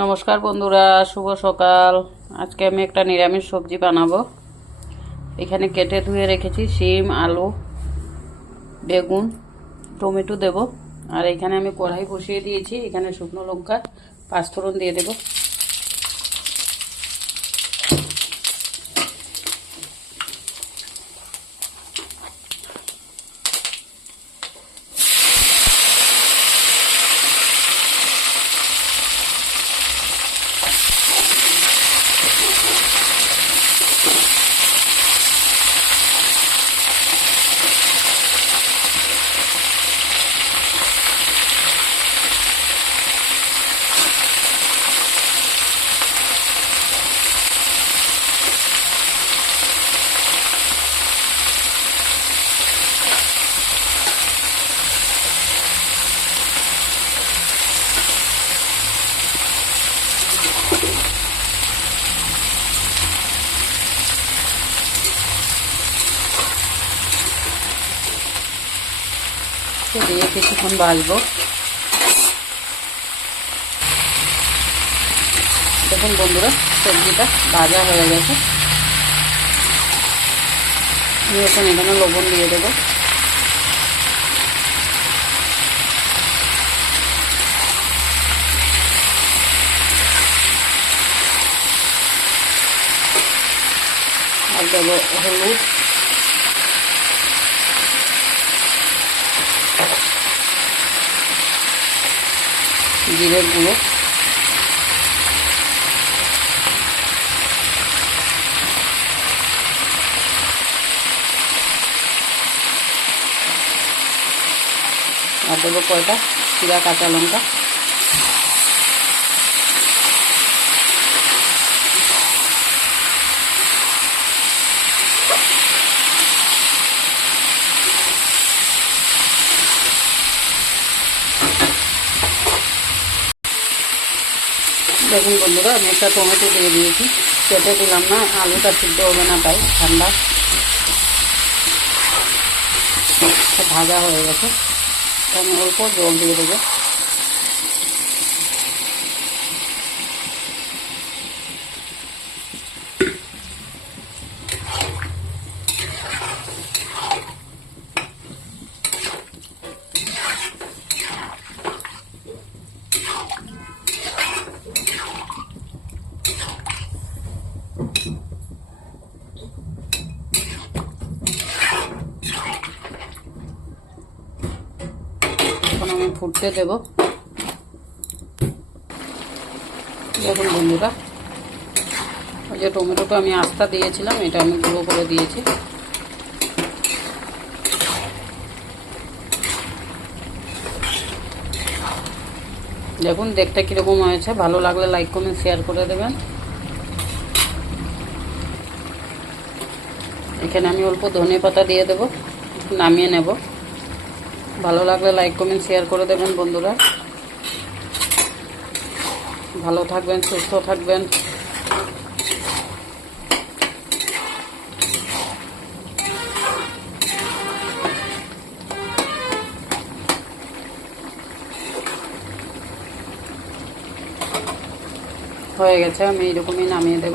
নমস্কার বন্ধুরা, শুভ সকাল। আজকে আমি একটা নিরামিষ সবজি বানাবো। এখানে কেটে ধুয়ে রেখেছি শিম, আলু, বেগুন, টমেটো দেব। আর এখানে আমি কড়াই বসিয়ে দিয়েছি। এখানে শুকনো লঙ্কা, পাঁচফোড়ন দিয়ে দেব। দিয়ে কিছুক্ষণ ভাজবো। দেখুন বন্ধুরা, সবজিটা ভাজা হয়ে গেছে। আমি এখন এখানে লবণ দিয়ে দেবো। আর দেবো হলুদ, জিরের গুঁড়ো, আর দেবো কয়টা চিরা কাঁচা লঙ্কা। দেখুন বন্ধুরা, আমি একটা টমেটো দিয়ে দিয়েছি। কেটে দিলাম না, আলুটা সিদ্ধ হবে না, তাই ঠান্ডা ভাজা হয়ে গেছে। আমি অল্প জল দিয়ে দেবো। এখন আমি ফুটতে দেব। দেখুন বন্ধুরা, ওই যে টমেটোটা আমি আস্তা দিয়েছিলাম, এটা আমি গুঁড়ো করে দিয়েছি। দেখুন দেখতে কীরকম হয়েছে। ভালো লাগলে লাইক কমেন্ট শেয়ার করে দেবেন। এখানে আমি অল্প ধনে পাতা দিয়ে দেব, নামিয়ে নেব। ভালো লাগলে লাইক কমেন্ট শেয়ার করে দেবেন বন্ধুরা। ভালো থাকবেন, সুস্থ থাকবেন। হয়ে গেছে, আমি এইরকমই নামিয়ে দেব।